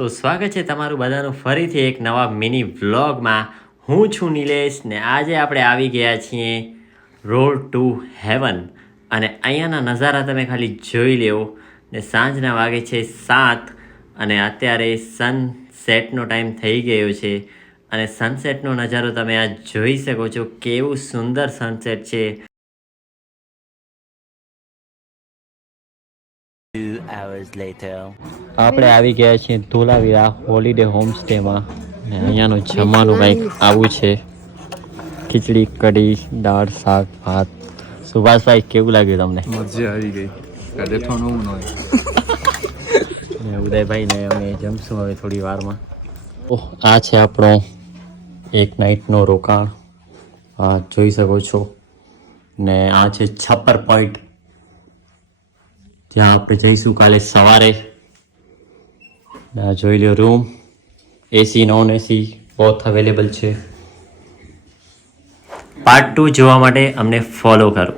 તો સ્વાગત છે તમારું બધાનું ફરીથી એક નવા મિની વ્લોગમાં. હું છું નિલેશ ને આજે આપણે આવી ગયા છીએ રોડ ટુ હેવન અને અહીંયાના નજારા તમે ખાલી જોઈ લેવો. ને સાંજના વાગે છે 7 અને અત્યારે સનસેટનો ટાઈમ થઈ ગયો છે અને સનસેટનો નજારો તમે આ જોઈ શકો છો. કેવું સુંદર સનસેટ છે. 2 hours later. આપણે આવી ગયા છીએ ધોલાવીરા હોલિડે હોમસ્ટેમાં ને અહીંયાનું જમવાનું કંઈક આવું છે. ખીચડી કઢી દાળ શાક ભાત. સુભાષભાઈ કેવું લાગ્યું તમને? મજા આવી ગઈ. કાઢેઠવાનું હોય ને ઉદયભાઈ ને અમે જમશું હવે થોડી વારમાં. આ છે આપણો એક નાઇટનો રોકાણ. જોઈ શકો છો ને આ છે છપ્પર પોઈન્ટ જ્યાં આપણે જઈશું કાલે સવારે. જોઈ લો room AC non AC both available છે. પાર્ટ 2 જોવા માટે અમને ફોલો કરો.